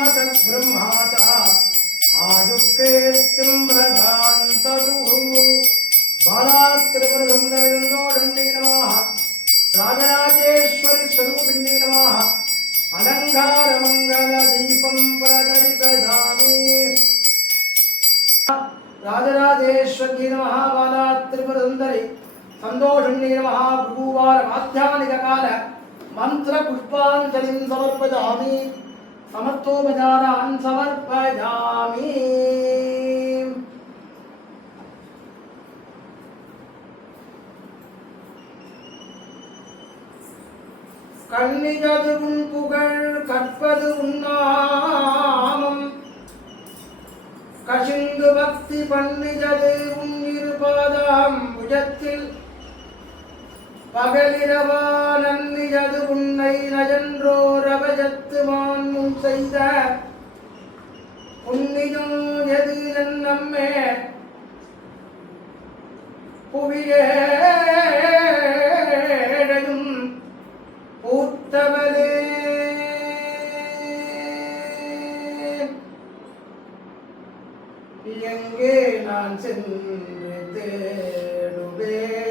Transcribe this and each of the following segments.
ब्रह्म तद्ब्रह्मातः आयुक्तेस्तिम् व्रजान्तदुः बालात्रिपुरसुन्दरन्दोडण्डे नमः रागराजेश्वरि स्वरूपिण्डे नमः अलङ्कारमङ्गलदीपम् प्रदरितदामि राजराजेश्वरी नमः बालात्रिपुरसुन्दरि सन्तोषण्ये नमः भूवारमाध्यानिककाल मन्त्रपुष्पाञ्जलिं समर्पयामि സമസ്തോപചാരാൻ സമർപ്പയാമി கண்ணிகது உன் புகழ் கற்பது உன்னாமம் கசிந்து பக்தி பண்ணிதது உன் இருபாதாம் புஜத்தில் பகலிரவா நன்னியது உன்னை நஜன்றோ ரவஜத்து மான் முன் செய்த உன்னியும் எது என் நம்மே புவியேடையும் பூத்தவரே எங்கே நான் சென்று தேடுவேன்.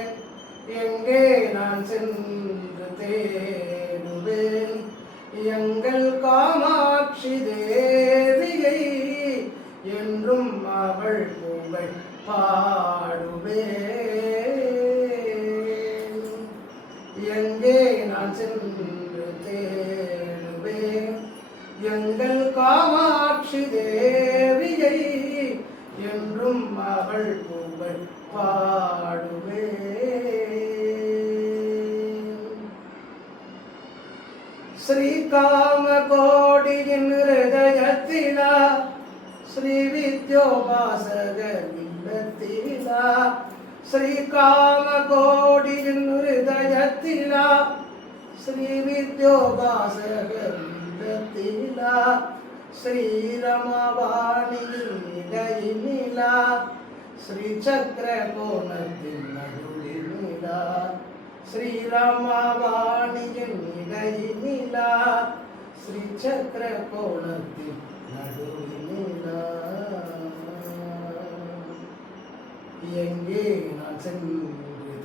எங்கே நான் சென்று தேடுவேன்? எங்கள் காமாட்சி தேவியை என்றும் அவள் புகழ் பாடுவேன் எங்கே நான் சென்று தேடுவேன்? எங்கள் காமாட்சி தேவியை என்றும் அவள் ஸ்ரீகாமகோடியின் ஹிருதயத்திலா ஸ்ரீ வித்யோபாசக இல்லத்திலா ஸ்ரீகாமகோடியின் ஹிருதயத்திலா ஸ்ரீ வித்யோபாசக இல்லத்திலா ஸ்ரீரமவாணியின் இடையினிலா ஸ்ரீ ஸ்ரீராமவாணியின் இடையினிலா ஸ்ரீ சக்கர கோணத்தில் நடுவினிலா எங்கே நான் சென்று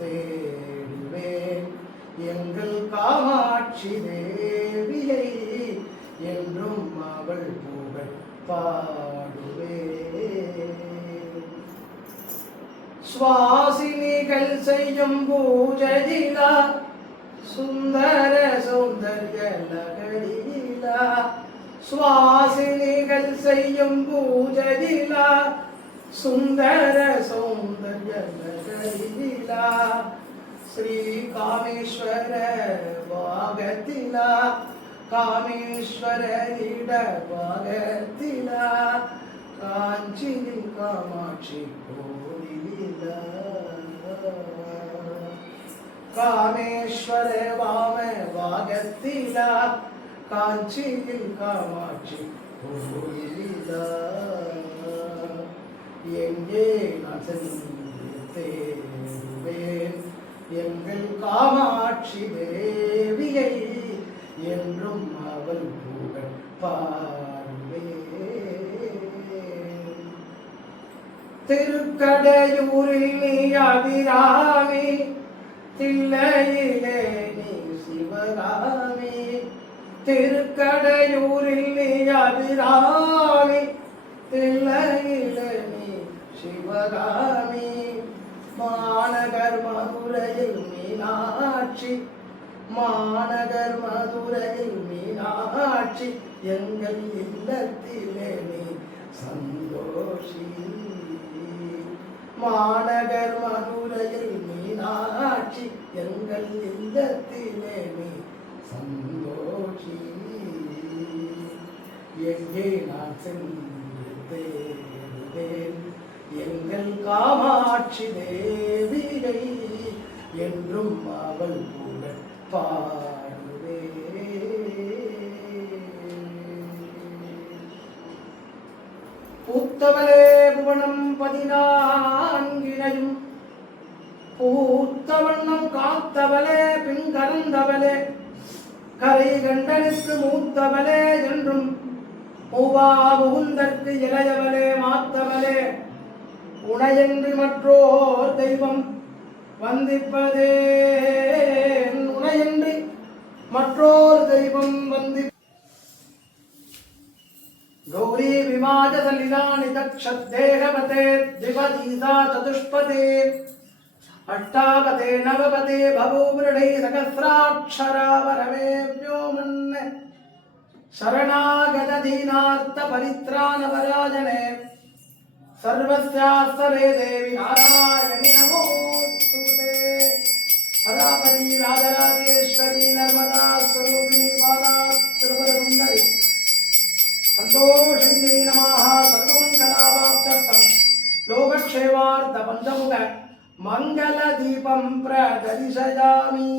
தேடுவேன்? எங்கள் காமாட்சி தேவியை என்றும் அவள் புகழ் பாடுவேன். சுவாசினிகள் செய்யும் பூஜையிலா சுந்தர சௌந்தர்ய நகரிலா சுவாசினிகள் செய்யும் பூஜையிலா சுந்தர சௌந்தர்ய நகரிலா ஸ்ரீ காமேஸ்வர வாகத்திலா. காமேஸ்வர இட பாகத்திலா காஞ்சியில் காமாட்சி போ காமேஸ்வரே வாம பாகத்திலா காஞ்சியில் காமாட்சி எங்கே நான் சென்று எங்கள் காமாட்சி தேவியை என்றும் அவள் புகழ் திருக்கடையூரில் நீ அபிராமி தில்லையிலே நீ சிவராமி திருக்கடையூரில் நீ அபிராமி தில்லையிலே நீ சிவராமி மாநகர் மதுரையில் மீனாட்சி மாநகர் மதுரையில் மீனாட்சி எங்கள் இல்லத்திலே நீ சந்தோஷி. மாநகர் மதுரையில் மீனாட்சி எங்கள் இல்லத்திலே நீ சந்தோஷி. எங்கே நான் சென்று தேடுவேன்? எங்கள் காமாட்சி தேவிகை என்றும் அவள் புகழ் பாடுவேன். பூத்தவளே புவனம் பதினான்கினையும் காத்தவளே பின் கலந்தவளே கரை கண்டனுக்கு மூத்தவளே என்றும் மூவா முகுந்தற்கு இளையவளே மாத்தவளே உனையன்றி மற்றோர் தெய்வம் வந்திப்பதே உனையன்றி மற்றோர் தெய்வம் வந்தி गौरी विमाजसलिलानि दक्षद्देहपते द्विपदीसा चतुष्पदे అష్టాపతే నవపతే భవూమృఢై సహస్రాక్షరావరవే వ్యోమన్ శరణాగత దీనార్థ పరిత్రాణపరాజనే సర్వస్యాస్తరే దేవి నారాయణి నమోస్తు పరాపరి రాజరాజేశ్వరి నర్మదా స్వరూపిణి బాలా త్రిపురసుందరి సంతోషిణి నమ సర్వమంగళావాప్తం లోకక్షేమార్థ పంచముఖ मङ्गलदीपं प्रदर्शयामि